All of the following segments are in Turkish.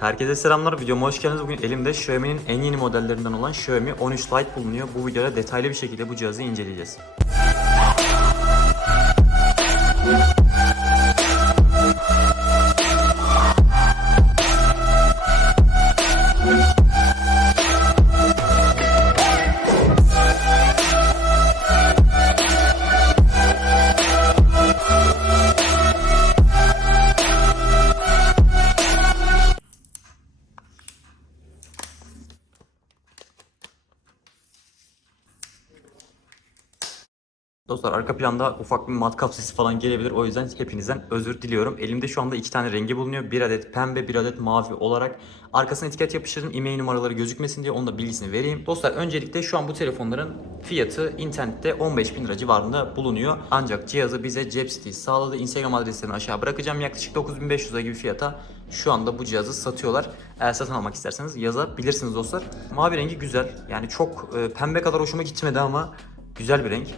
Herkese selamlar. Videoma hoş geldiniz. Bugün elimde Xiaomi'nin en yeni modellerinden olan Xiaomi 13 Lite bulunuyor. Bu videoda detaylı bir şekilde bu cihazı inceleyeceğiz. Dostlar arka planda ufak bir matkap sesi falan gelebilir. O yüzden hepinizden özür diliyorum. Elimde şu anda iki tane rengi bulunuyor. Bir adet pembe, bir adet mavi olarak. Arkasına etiket yapıştırdım. E-mail numaraları gözükmesin diye onun da bilgisini vereyim. Dostlar öncelikle şu an bu telefonların fiyatı internette 15 bin lira civarında bulunuyor. Ancak cihazı bize Cepsity sağladı. Instagram adreslerini aşağı bırakacağım. Yaklaşık 9500 lira gibi fiyata şu anda bu cihazı satıyorlar. Eğer satın almak isterseniz yazabilirsiniz dostlar. Mavi rengi güzel. Yani çok e, pembe kadar hoşuma gitmedi ama güzel bir renk.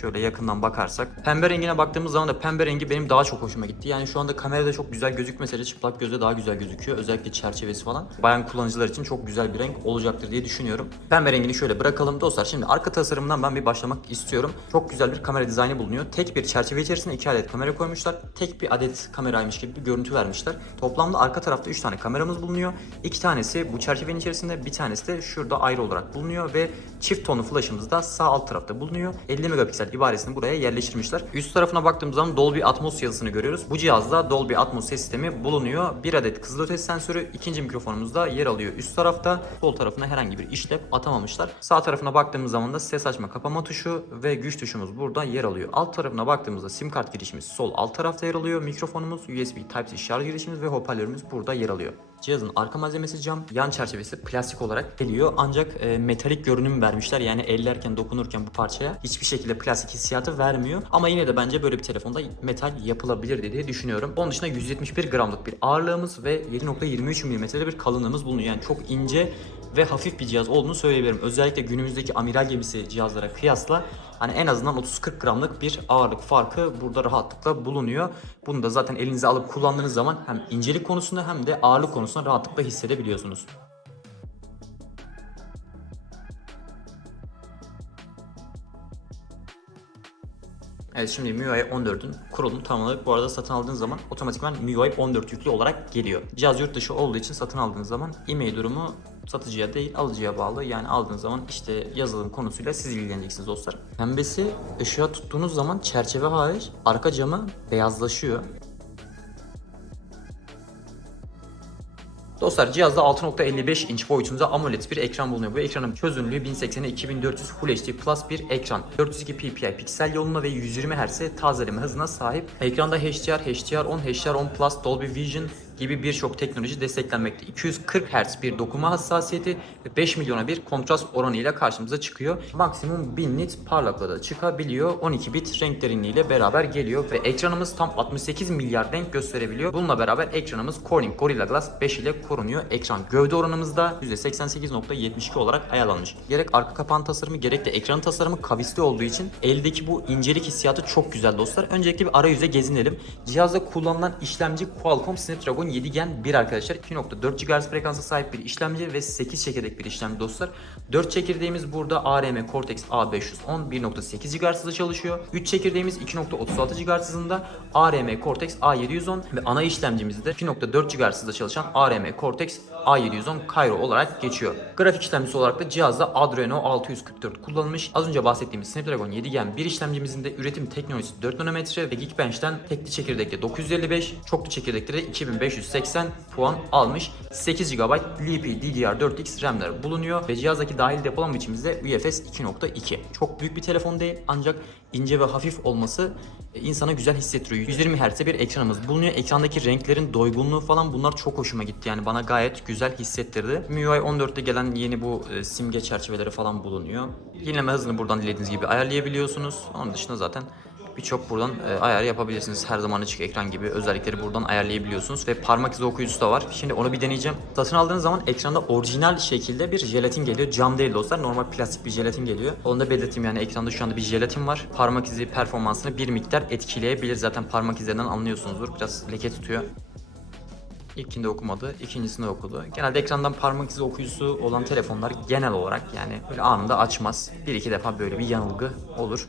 Şöyle yakından bakarsak. Pembe rengine baktığımız zaman da pembe rengi benim daha çok hoşuma gitti. Yani şu anda kamerada çok güzel gözükmese de çıplak gözle daha güzel gözüküyor. Özellikle çerçevesi falan. Bayan kullanıcılar için çok güzel bir renk olacaktır diye düşünüyorum. Pembe rengini şöyle bırakalım dostlar. Şimdi arka tasarımından ben bir başlamak istiyorum. Çok güzel bir kamera dizaynı bulunuyor. Tek bir çerçeve içerisinde iki adet kamera koymuşlar. Tek bir adet kameraymış gibi bir görüntü vermişler. Toplamda arka tarafta 3 tane kameramız bulunuyor. İki tanesi bu çerçevenin içerisinde, bir tanesi de şurada ayrı olarak bulunuyor ve çift tonlu flaşımız da sağ alt tarafta bulunuyor. 50 megapiksel ibaresini buraya yerleştirmişler. Üst tarafına baktığımız zaman Dolby Atmos yazısını görüyoruz. Bu cihazda Dolby Atmos ses sistemi bulunuyor. Bir adet kızılötesi sensörü, ikinci mikrofonumuz da yer alıyor üst tarafta. Sol tarafına herhangi bir işlem atamamışlar. Sağ tarafına baktığımız zaman da ses açma kapama tuşu ve güç tuşumuz burada yer alıyor. Alt tarafına baktığımızda sim kart girişimiz sol alt tarafta yer alıyor. Mikrofonumuz, USB Type-C şarj girişimiz ve hoparlörümüz burada yer alıyor. Cihazın arka malzemesi cam, yan çerçevesi plastik olarak geliyor. Ancak e, metalik görünüm vermişler. Yani ellerken, dokunurken bu parçaya hiçbir şekilde plastik hissiyatı vermiyor. Ama yine de bence böyle bir telefonda metal yapılabilir diye düşünüyorum. Onun dışında 171 gramlık bir ağırlığımız ve 7.23 mm'de bir kalınlığımız bulunuyor. Yani çok ince ve hafif bir cihaz olduğunu söyleyebilirim. Özellikle günümüzdeki amiral gemisi cihazlara kıyasla hani en azından 30-40 gramlık bir ağırlık farkı burada rahatlıkla bulunuyor. Bunu da zaten elinize alıp kullandığınız zaman hem incelik konusunda hem de ağırlık konusunda rahatlıkla hissedebiliyorsunuz. Evet şimdi MIUI 14'ün kurulunu tamamladık. Bu arada satın aldığınız zaman otomatikman MIUI 14 yüklü olarak geliyor. Cihaz yurt dışı olduğu için satın aldığınız zaman e-mail durumu satıcıya değil alıcıya bağlı. Yani aldığınız zaman işte yazılım konusuyla siz ilgileneceksiniz dostlar. Pembesi ışığa tuttuğunuz zaman çerçeve hariç arka camı beyazlaşıyor. Dostlar cihazda 6.55 inç boyutunda AMOLED bir ekran bulunuyor. Bu ekranın çözünürlüğü 1080'e 2400 Full HD Plus bir ekran. 402 ppi piksel yoğunluğuna ve 120 Hz tazeleme hızına sahip. Ekranda HDR, HDR10, HDR10 Plus, Dolby Vision gibi birçok teknoloji desteklenmekte. 240 Hz bir dokunma hassasiyeti ve 5 milyona bir kontrast oranı ile karşımıza çıkıyor. Maksimum 1000 nit parlaklığa da çıkabiliyor. 12 bit renk derinliğiyle beraber geliyor ve ekranımız tam 68 milyar renk gösterebiliyor. Bununla beraber ekranımız Corning Gorilla Glass 5 ile korunuyor. Ekran gövde oranımız da %88.72 olarak ayarlanmış. Gerek arka kapağın tasarımı gerek de ekran tasarımı kavisli olduğu için eldeki bu incelik hissiyatı çok güzel dostlar. Öncelikle bir arayüze gezinelim. Cihazda kullanılan işlemci Qualcomm Snapdragon 7 Gen 1 arkadaşlar. 2.4 GHz frekansa sahip bir işlemci ve 8 çekirdek bir işlemci dostlar. 4 çekirdeğimiz burada ARM Cortex A510 1.8 GHz hızda çalışıyor. 3 çekirdeğimiz 2.36 GHz hızında ARM Cortex A710 ve ana işlemcimiz de 2.4 GHz hızda çalışan ARM Cortex A710 Cairo olarak geçiyor. Grafik işlemcisi olarak da cihazda Adreno 644 kullanılmış. Az önce bahsettiğimiz Snapdragon 7 Gen 1 işlemcimizin de üretim teknolojisi 4 nanometre ve Geekbench'ten tekli çekirdekte 955, çoklu çekirdekte de 2580 puan almış. 8 GB LPDDR4X RAM'ler bulunuyor ve cihazdaki dahil depolama biçimimizde UFS 2.2. Çok büyük bir telefon değil ancak ince ve hafif olması insana güzel hissettiriyor. 120 Hz'e bir ekranımız bulunuyor. Ekrandaki renklerin doygunluğu falan bunlar çok hoşuma gitti. Yani bana gayet güzel hissettirdi. MIUI 14'te gelen yeni bu e, simge çerçeveleri falan bulunuyor. Yenileme hızını buradan dilediğiniz gibi ayarlayabiliyorsunuz. Onun dışında zaten birçok buradan e, ayar yapabilirsiniz. Her zaman açık ekran gibi özellikleri buradan ayarlayabiliyorsunuz ve parmak izi okuyucusu da var. Şimdi onu bir deneyeceğim. Satın aldığınız zaman ekranda orijinal şekilde bir jelatin geliyor. Cam değil dostlar. Normal plastik bir jelatin geliyor. Onu da belirteyim yani ekranda şu anda bir jelatin var. Parmak izi performansını bir miktar etkileyebilir. Zaten parmak izlerinden anlıyorsunuzdur. Biraz leke tutuyor. İlkinde okumadı, ikincisinde okudu. Genelde ekrandan parmak izi okuyucusu olan telefonlar genel olarak yani böyle anında açmaz. Bir iki defa böyle bir yanılgı olur.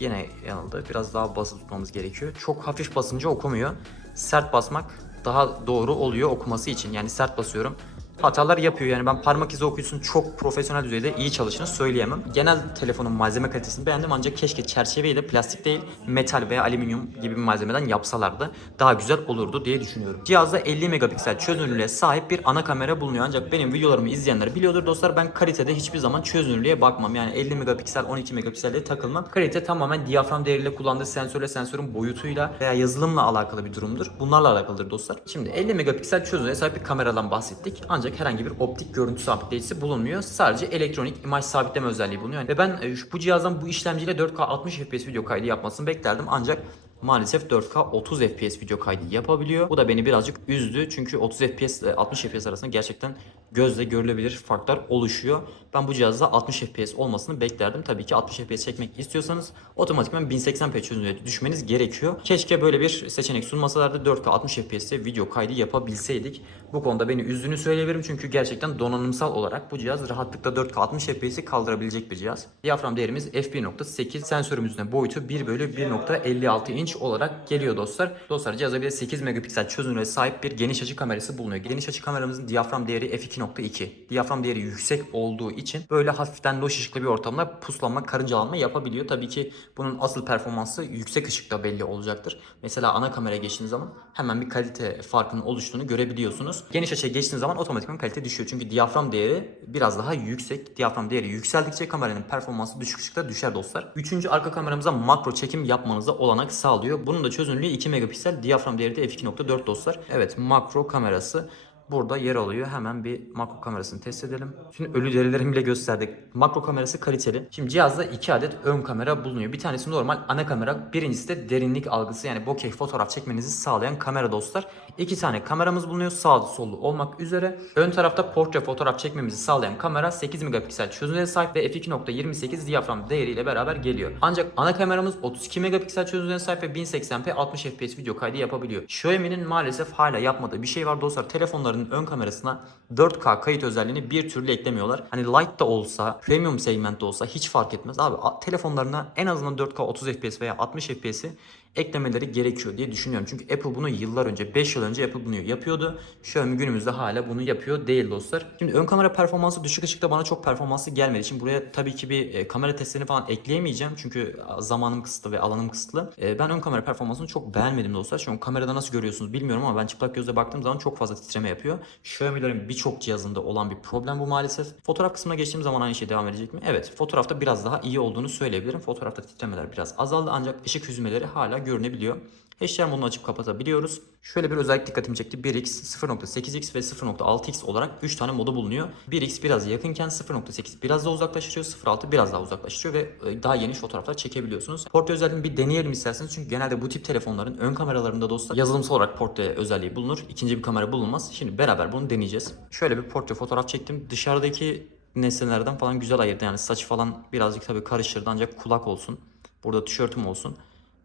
Yine yanıldı. Biraz daha basılı tutmamız gerekiyor. Çok hafif basınca okumuyor. Sert basmak daha doğru oluyor okuması için. Yani sert basıyorum. Hatalar yapıyor yani ben parmak izi okuyucusunun çok profesyonel düzeyde iyi çalıştığını söyleyemem. Genel telefonun malzeme kalitesini beğendim ancak keşke çerçeveyi de plastik değil metal veya alüminyum gibi bir malzemeden yapsalardı daha güzel olurdu diye düşünüyorum. Cihazda 50 megapiksel çözünürlüğe sahip bir ana kamera bulunuyor ancak benim videolarımı izleyenler biliyordur dostlar ben kalitede hiçbir zaman çözünürlüğe bakmam. Yani 50 megapiksel 12 megapikselle takılmam. Kalite tamamen diyafram değeriyle kullandığı sensörle sensörün boyutuyla veya yazılımla alakalı bir durumdur. Bunlarla alakalıdır dostlar. Şimdi 50 megapiksel çözünürlüğe sahip bir kameradan bahsettik. Ancak herhangi bir optik görüntü sabitleyicisi bulunmuyor. Sadece elektronik imaj sabitleme özelliği bulunuyor. Ve ben e, bu cihazdan bu işlemciyle 4K 60 FPS video kaydı yapmasını beklerdim. Ancak maalesef 4K 30 FPS video kaydı yapabiliyor. Bu da beni birazcık üzdü. Çünkü 30 FPS ile 60 FPS arasında gerçekten gözle görülebilir farklar oluşuyor. Ben bu cihazda 60 FPS olmasını beklerdim. Tabii ki 60 FPS çekmek istiyorsanız otomatikman 1080p çözünürlüğe düşmeniz gerekiyor. Keşke böyle bir seçenek sunmasalardı 4K 60 FPS'te video kaydı yapabilseydik. Bu konuda beni üzdüğünü söyleyebilirim çünkü gerçekten donanımsal olarak bu cihaz rahatlıkla 4K 60 FPS'i kaldırabilecek bir cihaz. Diyafram değerimiz f1.8 sensörümüzün boyutu 1 bölü 1.56 inç olarak geliyor dostlar. Dostlar cihazda bir de 8 megapiksel çözünürlüğe sahip bir geniş açı kamerası bulunuyor. Geniş açı kameramızın diyafram değeri f2.2. Diyafram değeri yüksek olduğu için böyle hafiften loş ışıklı bir ortamda puslanma, karıncalanma yapabiliyor. Tabii ki bunun asıl performansı yüksek ışıkta belli olacaktır. Mesela ana kameraya geçtiğiniz zaman hemen bir kalite farkının oluştuğunu görebiliyorsunuz. Geniş açıya geçtiğiniz zaman otomatikman kalite düşüyor. Çünkü diyafram değeri biraz daha yüksek. Diyafram değeri yükseldikçe kameranın performansı düşük ışıkta düşer dostlar. Üçüncü arka kameramıza makro çekim yapmanıza olanak sağlıyor. Bunun da çözünürlüğü 2 megapiksel. Diyafram değeri de f2.4 dostlar. Evet makro kamerası burada yer alıyor. Hemen bir makro kamerasını test edelim. Şimdi ölü derilerimi bile gösterdik. Makro kamerası kaliteli. Şimdi cihazda iki adet ön kamera bulunuyor. Bir tanesi normal ana kamera. Birincisi de derinlik algısı yani bokeh fotoğraf çekmenizi sağlayan kamera dostlar. İki tane kameramız bulunuyor. Sağlı sollu olmak üzere. Ön tarafta portre fotoğraf çekmemizi sağlayan kamera 8 megapiksel çözünürlüğe sahip ve f2.28 diyafram değeriyle beraber geliyor. Ancak ana kameramız 32 megapiksel çözünürlüğe sahip ve 1080p 60 fps video kaydı yapabiliyor. Xiaomi'nin maalesef hala yapmadığı bir şey var dostlar. Telefonların ön kamerasına 4K kayıt özelliğini bir türlü eklemiyorlar. Hani light da olsa, premium segmentte olsa hiç fark etmez. Abi telefonlarına en azından 4K 30 FPS veya 60 FPS'i eklemeleri gerekiyor diye düşünüyorum. Çünkü Apple bunu yıllar önce, 5 yıl önce Apple bunu yapıyordu. Xiaomi günümüzde hala bunu yapıyor değil dostlar. Şimdi ön kamera performansı düşük ışıkta bana çok performanslı gelmedi. Şimdi buraya tabii ki bir e, kamera testlerini falan ekleyemeyeceğim. Çünkü zamanım kısıtlı ve alanım kısıtlı. E, ben ön kamera performansını çok beğenmedim dostlar. An kamerada nasıl görüyorsunuz bilmiyorum ama ben çıplak gözle baktığım zaman çok fazla titreme yapıyor. Xiaomi'lerin birçok cihazında olan bir problem bu maalesef. Fotoğraf kısmına geçtiğim zaman aynı şey devam edecek mi? Evet. Fotoğrafta biraz daha iyi olduğunu söyleyebilirim. Fotoğrafta titremeler biraz azaldı ancak ışık hüzmeleri hala görünebiliyor. HDR modunu açıp kapatabiliyoruz. Şöyle bir özellik dikkatimi çekti. 1x, 0.8x ve 0.6x olarak 3 tane modu bulunuyor. 1x biraz yakınken 0.8 biraz daha uzaklaştırıyor. 0.6 biraz daha uzaklaştırıyor ve e, daha geniş fotoğraflar çekebiliyorsunuz. Portre özelliğini bir deneyelim isterseniz. Çünkü genelde bu tip telefonların ön kameralarında dostlar yazılımsal olarak portre özelliği bulunur. İkinci bir kamera bulunmaz. Şimdi beraber bunu deneyeceğiz. Şöyle bir portre fotoğraf çektim. Dışarıdaki nesnelerden falan güzel ayırdı. Yani saç falan birazcık tabii karıştırdı ancak kulak olsun. Burada tişörtüm olsun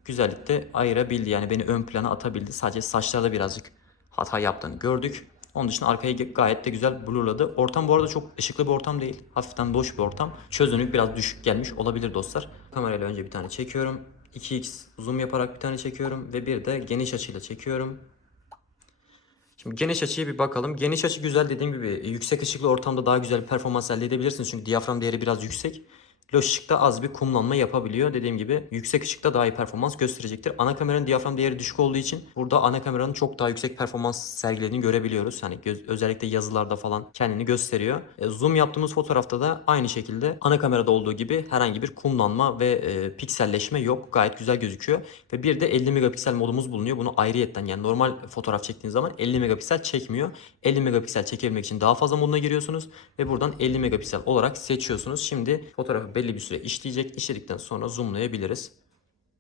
güzellikle ayırabildi. Yani beni ön plana atabildi. Sadece saçlarda birazcık hata yaptığını gördük. Onun dışında arkayı gayet de güzel blurladı. Ortam bu arada çok ışıklı bir ortam değil. Hafiften loş bir ortam. Çözünürlük biraz düşük gelmiş olabilir dostlar. Kamerayla önce bir tane çekiyorum. 2x zoom yaparak bir tane çekiyorum. Ve bir de geniş açıyla çekiyorum. Şimdi geniş açıya bir bakalım. Geniş açı güzel dediğim gibi yüksek ışıklı ortamda daha güzel bir performans elde edebilirsiniz. Çünkü diyafram değeri biraz yüksek. Loş ışıkta az bir kumlanma yapabiliyor. Dediğim gibi yüksek ışıkta daha iyi performans gösterecektir. Ana kameranın diyafram değeri düşük olduğu için burada ana kameranın çok daha yüksek performans sergilediğini görebiliyoruz. Hani göz- özellikle yazılarda falan kendini gösteriyor. E, zoom yaptığımız fotoğrafta da aynı şekilde ana kamerada olduğu gibi herhangi bir kumlanma ve e, pikselleşme yok. Gayet güzel gözüküyor. Ve bir de 50 megapiksel modumuz bulunuyor. Bunu ayrıyetten yani normal fotoğraf çektiğiniz zaman 50 megapiksel çekmiyor. 50 megapiksel çekebilmek için daha fazla moduna giriyorsunuz ve buradan 50 megapiksel olarak seçiyorsunuz. Şimdi fotoğrafı belli bir süre işleyecek. İşledikten sonra zoomlayabiliriz.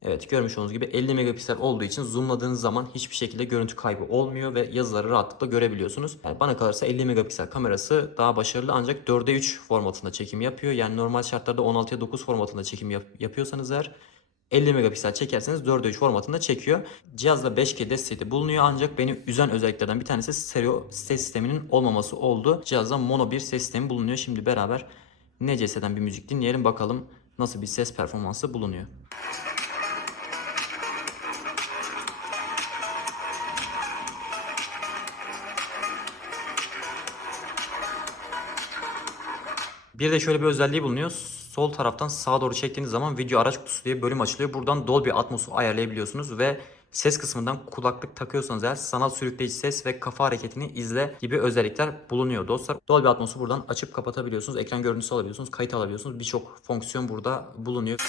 Evet görmüş olduğunuz gibi 50 megapiksel olduğu için zoomladığınız zaman hiçbir şekilde görüntü kaybı olmuyor ve yazıları rahatlıkla görebiliyorsunuz. Yani bana kalırsa 50 megapiksel kamerası daha başarılı ancak 4'e 3 formatında çekim yapıyor. Yani normal şartlarda 16'ya 9 formatında çekim yap- yapıyorsanız eğer 50 megapiksel çekerseniz 4'e 3 formatında çekiyor. Cihazda 5G desteği de bulunuyor ancak beni üzen özelliklerden bir tanesi stereo ses sisteminin olmaması oldu. Cihazda mono bir ses sistemi bulunuyor. Şimdi beraber NCS'den bir müzik dinleyelim bakalım nasıl bir ses performansı bulunuyor. Bir de şöyle bir özelliği bulunuyor. Sol taraftan sağa doğru çektiğiniz zaman video araç kutusu diye bölüm açılıyor. Buradan Dolby Atmos'u ayarlayabiliyorsunuz ve ses kısmından kulaklık takıyorsanız eğer sanal sürükleyici ses ve kafa hareketini izle gibi özellikler bulunuyor dostlar. Dolby Atmos'u buradan açıp kapatabiliyorsunuz. Ekran görüntüsü alabiliyorsunuz, kayıt alabiliyorsunuz. Birçok fonksiyon burada bulunuyor.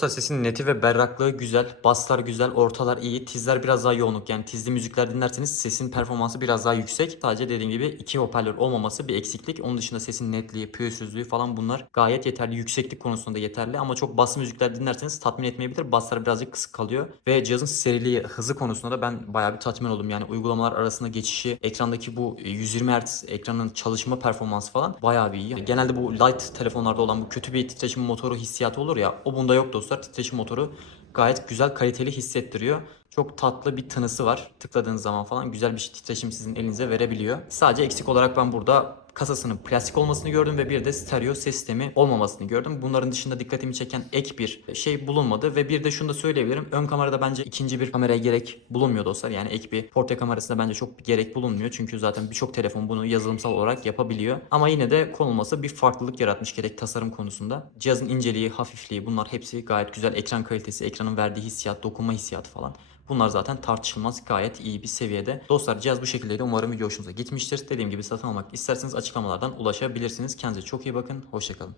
Dostlar sesin neti ve berraklığı güzel. Basslar güzel, ortalar iyi. Tizler biraz daha yoğunluk. Yani tizli müzikler dinlerseniz sesin performansı biraz daha yüksek. Sadece dediğim gibi iki hoparlör olmaması bir eksiklik. Onun dışında sesin netliği, pürüzsüzlüğü falan bunlar gayet yeterli. Yükseklik konusunda yeterli ama çok bas müzikler dinlerseniz tatmin etmeyebilir. Basslar birazcık kısık kalıyor. Ve cihazın seriliği, hızı konusunda da ben bayağı bir tatmin oldum. Yani uygulamalar arasında geçişi, ekrandaki bu 120 Hz ekranın çalışma performansı falan bayağı bir iyi. Genelde bu light telefonlarda olan bu kötü bir titreşim motoru hissiyatı olur ya o bunda yok dostlar. Titreşim motoru gayet güzel kaliteli hissettiriyor. Çok tatlı bir tınısı var. Tıkladığınız zaman falan güzel bir titreşim sizin elinize verebiliyor. Sadece eksik olarak ben burada kasasının plastik olmasını gördüm ve bir de stereo sistemi olmamasını gördüm. Bunların dışında dikkatimi çeken ek bir şey bulunmadı ve bir de şunu da söyleyebilirim. Ön kamerada bence ikinci bir kameraya gerek bulunmuyor dostlar. Yani ek bir portre kamerasında bence çok bir gerek bulunmuyor. Çünkü zaten birçok telefon bunu yazılımsal olarak yapabiliyor. Ama yine de konulması bir farklılık yaratmış gerek tasarım konusunda. Cihazın inceliği, hafifliği bunlar hepsi gayet güzel. Ekran kalitesi, ekranın verdiği hissiyat, dokunma hissiyatı falan. Bunlar zaten tartışılmaz gayet iyi bir seviyede. Dostlar cihaz bu şekildeydi. Umarım video hoşunuza gitmiştir. Dediğim gibi satın almak isterseniz açıklamalardan ulaşabilirsiniz. Kendinize çok iyi bakın. Hoşçakalın.